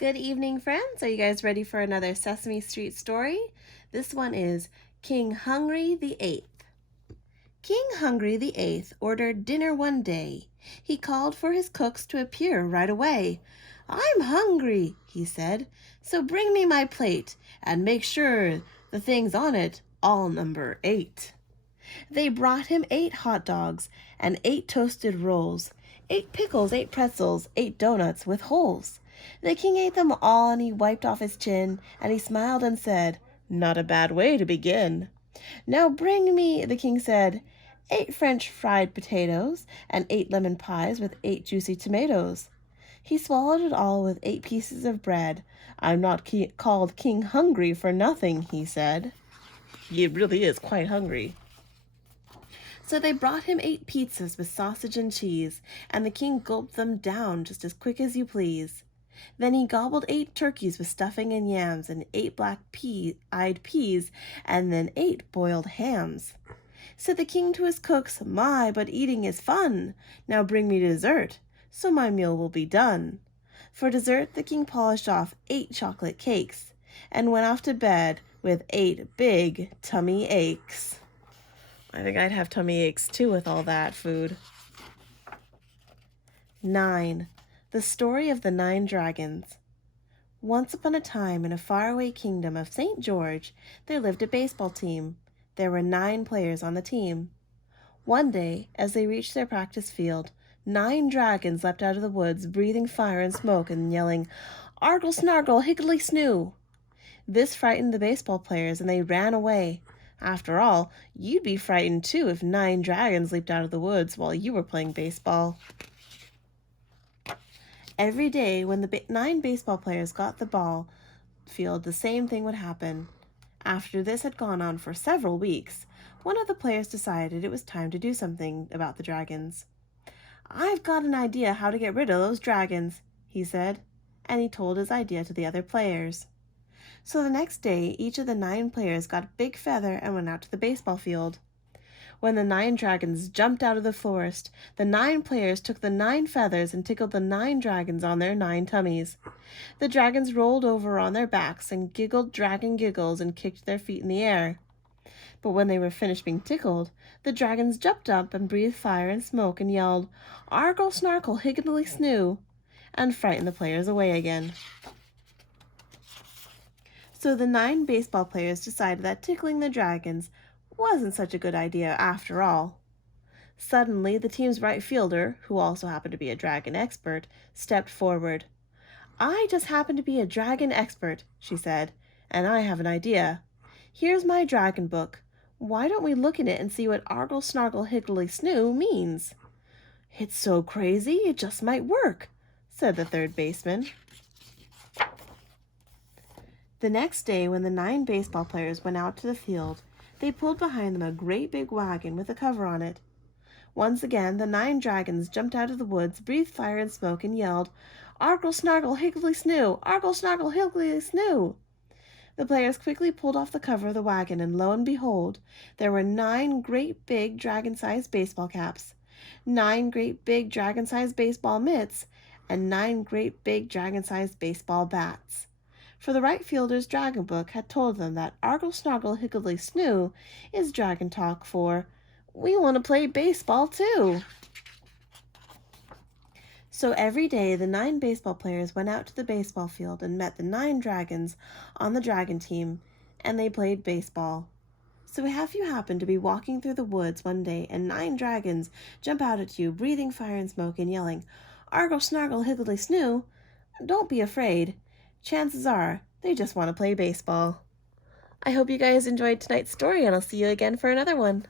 Good evening, friends. Are you guys ready for another Sesame Street story? This one is King Hungry the Eighth. King Hungry the Eighth ordered dinner one day. He called for his cooks to appear right away. "I'm hungry," he said, "so bring me my plate and make sure the things on it all number 8." They brought him 8 hot dogs and 8 toasted rolls, 8 pickles, 8 pretzels, 8 donuts with holes. The king ate them all, and he wiped off his chin, and he smiled and said, "Not a bad way to begin." "Now bring me," the king said, "8 French fried potatoes and 8 lemon pies with 8 juicy tomatoes." He swallowed it all with 8 pieces of bread. "I'm not called King Hungry for nothing," he said. He really is quite hungry. So they brought him 8 pizzas with sausage and cheese, and the king gulped them down just as quick as you please. Then he gobbled 8 turkeys with stuffing and yams, and 8 black-eyed peas, and then 8 boiled hams. Said the king to his cooks, "My, but eating is fun! Now bring me dessert, so my meal will be done." For dessert, the king polished off 8 chocolate cakes, and went off to bed with 8 big tummy aches. I think I'd have tummy aches too with all that food. 9. The Story of the 9 Dragons. Once upon a time, in a faraway kingdom of St. George, there lived a baseball team. There were 9 players on the team. One day, as they reached their practice field, 9 dragons leapt out of the woods, breathing fire and smoke and yelling, "Argle snargle, higgly snoo!" This frightened the baseball players, and they ran away. After all, you'd be frightened too if 9 dragons leaped out of the woods while you were playing baseball. Every day when the 9 baseball players got the ball field, the same thing would happen. After this had gone on for several weeks, one of the players decided it was time to do something about the dragons. "I've got an idea how to get rid of those dragons," he said, and he told his idea to the other players. So the next day, each of the 9 players got a big feather and went out to the baseball field. When the 9 dragons jumped out of the forest, the 9 players took the 9 feathers and tickled the 9 dragons on their 9 tummies. The dragons rolled over on their backs and giggled dragon giggles and kicked their feet in the air. But when they were finished being tickled, the dragons jumped up and breathed fire and smoke and yelled, "Argle snarkle, higgly snoo!" and frightened the players away again. So the 9 baseball players decided that tickling the dragons wasn't such a good idea after all. Suddenly, the team's right fielder, who also happened to be a dragon expert, stepped forward. "I just happen to be a dragon expert," she said, "and I have an idea. Here's my dragon book. Why don't we look in it and see what Argle Snargle Higgly Snoo means?" "It's so crazy, it just might work," said the third baseman. The next day, when the 9 baseball players went out to the field, they pulled behind them a great big wagon with a cover on it. Once again, the 9 dragons jumped out of the woods, breathed fire and smoke, and yelled, "Argle snargle, higgly snoo! Argle snargle, higgly snoo!" The players quickly pulled off the cover of the wagon, and lo and behold, there were 9 great big dragon-sized baseball caps, 9 great big dragon-sized baseball mitts, and 9 great big dragon-sized baseball bats. For the right fielder's dragon book had told them that Argle Snargle Higgly Snoo is dragon talk for, "We want to play baseball too." So every day the 9 baseball players went out to the baseball field and met the 9 dragons on the dragon team, and they played baseball. So if you happen to be walking through the woods one day and 9 dragons jump out at you, breathing fire and smoke and yelling, "Argle Snargle Higgly Snoo," don't be afraid. Chances are they just want to play baseball. I hope you guys enjoyed tonight's story, and I'll see you again for another one.